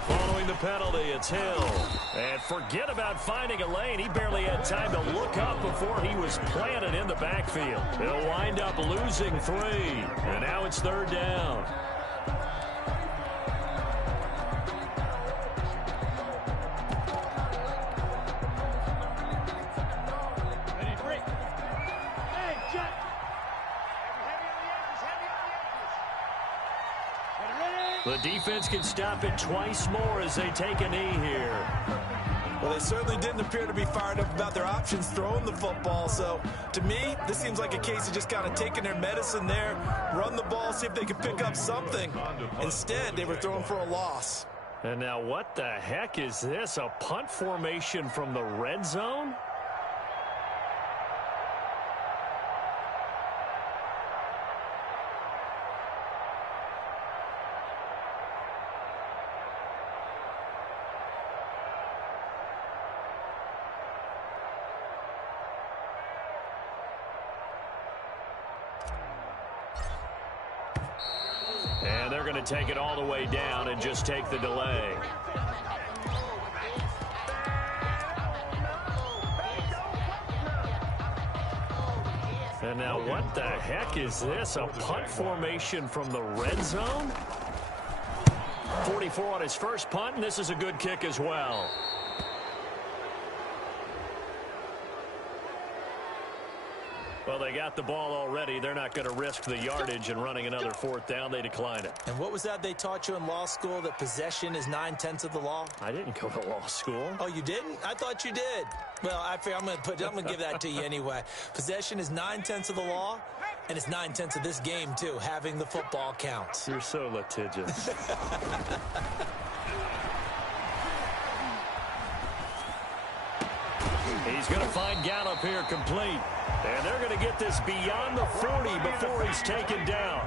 Following the penalty, it's Hill. And forget about finding a lane. He barely had time to look up before he was planted in the backfield. He'll wind up losing 3. And now it's third down. The defense can stop it twice more as they take a knee here. Well, they certainly didn't appear to be fired up about their options throwing the football. So, to me, this seems like a case of just kind of taking their medicine there, run the ball, see if they can pick up something. Instead, they were throwing for a loss. And now what the heck is this? A punt formation from the red zone? And they're going to take it all the way down and just take the delay. And now what the heck is this? A punt formation from the red zone? 44 on his first punt, and this is a good kick as well. Well, they got the ball already. They're not going to risk the yardage and running another fourth down. They decline it. And what was that they taught you in law school, that possession is 9/10 of the law? I didn't go to law school. Oh, you didn't? I thought you did. Well, I'm going to give that to you anyway. Possession is 9/10 of the law, and it's 9/10 of this game, too. Having the football counts. You're so litigious. He's going to find Gallup here complete. And they're going to get this beyond the 40 before he's taken down.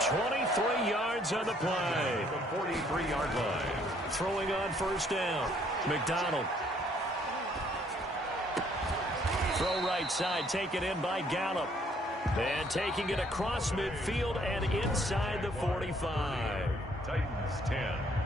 23 yards on the play. The 43-yard line. Throwing on first down. McDonald. Throw right side, taken in by Gallup. And taking it across midfield and inside the 45. Titans 10.